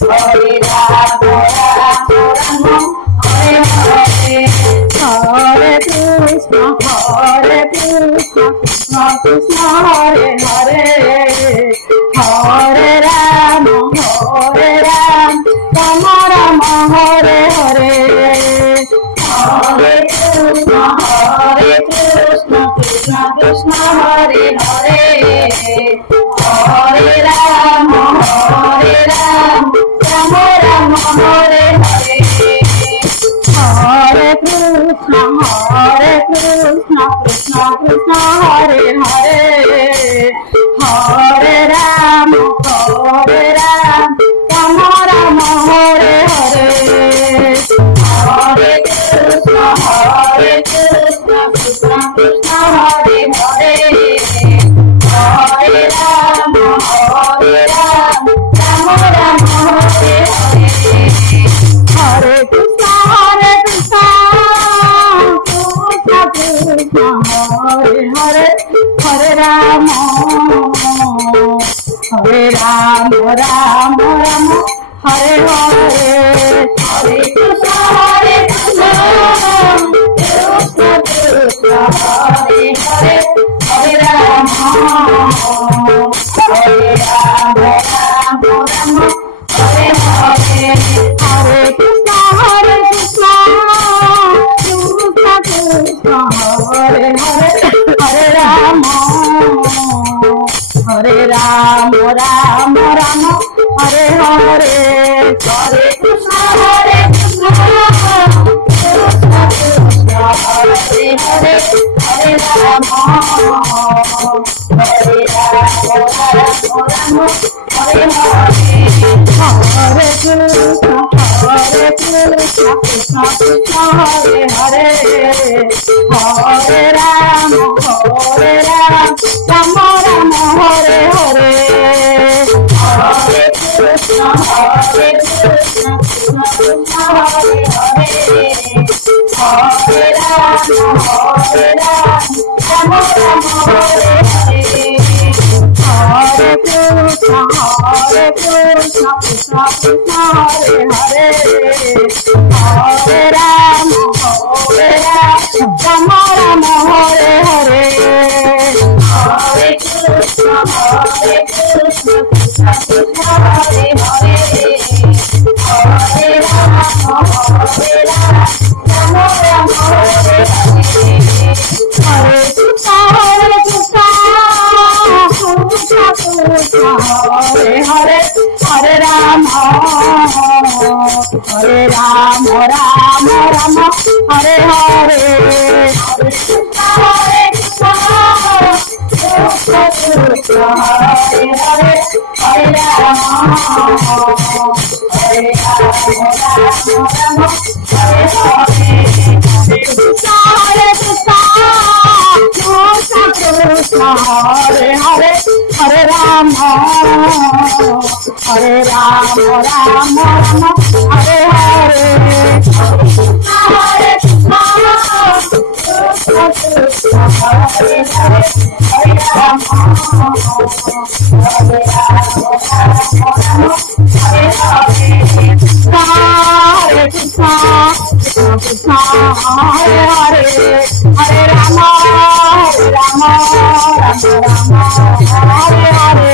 Hare Rama Rama Rama Hare Krishna Krishna Krishna Hare Hare Hare Rama Rama Rama Hare Hare Hare Krishna Krishna Krishna Hare Hare Hare Rama Rama Rama Hare Hare Hare Krishna Krishna Krishna Hare Hare Hare Rama Rama Rama Hare Hare Hare Krishna Krishna Krishna Hare Hare Hare Rama Rama Rama Hare Hare Hare Krishna Krishna Krishna Hare Hare Hare Rama Rama Rama Hare Hare Hare Krishna Krishna Krishna Hare Hare Hare Rama Rama Rama Hare Hare Hare Krishna Krishna Krishna Hare Hare Hare Rama Rama Rama Hare Hare Hare Krishna Krishna Krishna Hare Hare Hare Rama Rama Rama Hare Hare Hare Krishna Krishna Krishna Hare Hare Hare Rama Rama Rama Hare Hare Hare Krishna Krishna Krishna Hare Hare Hare Rama Rama Rama Hare Hare Hare Krishna Krishna Krishna Hare Hare Hare Rama Rama Rama Hare Hare Hare Krishna Krishna Krishna Hare Hare Hare Rama Rama Rama Hare Hare Hare Krishna Krishna Hare Hare Hare Rama Rama Rama Hare Hare Hare Krishna Krishna Krishna Hare Hare Hare Rama Rama Hare Hare Hare Krishna Krishna Hare Hare Hare Rama Rama Hare Hare Hare Krishna Krishna Hare Hare Hare Rama Rama Hare Hare Hare Krishna Krishna Hare Hare Hare Rama Rama Hare Hare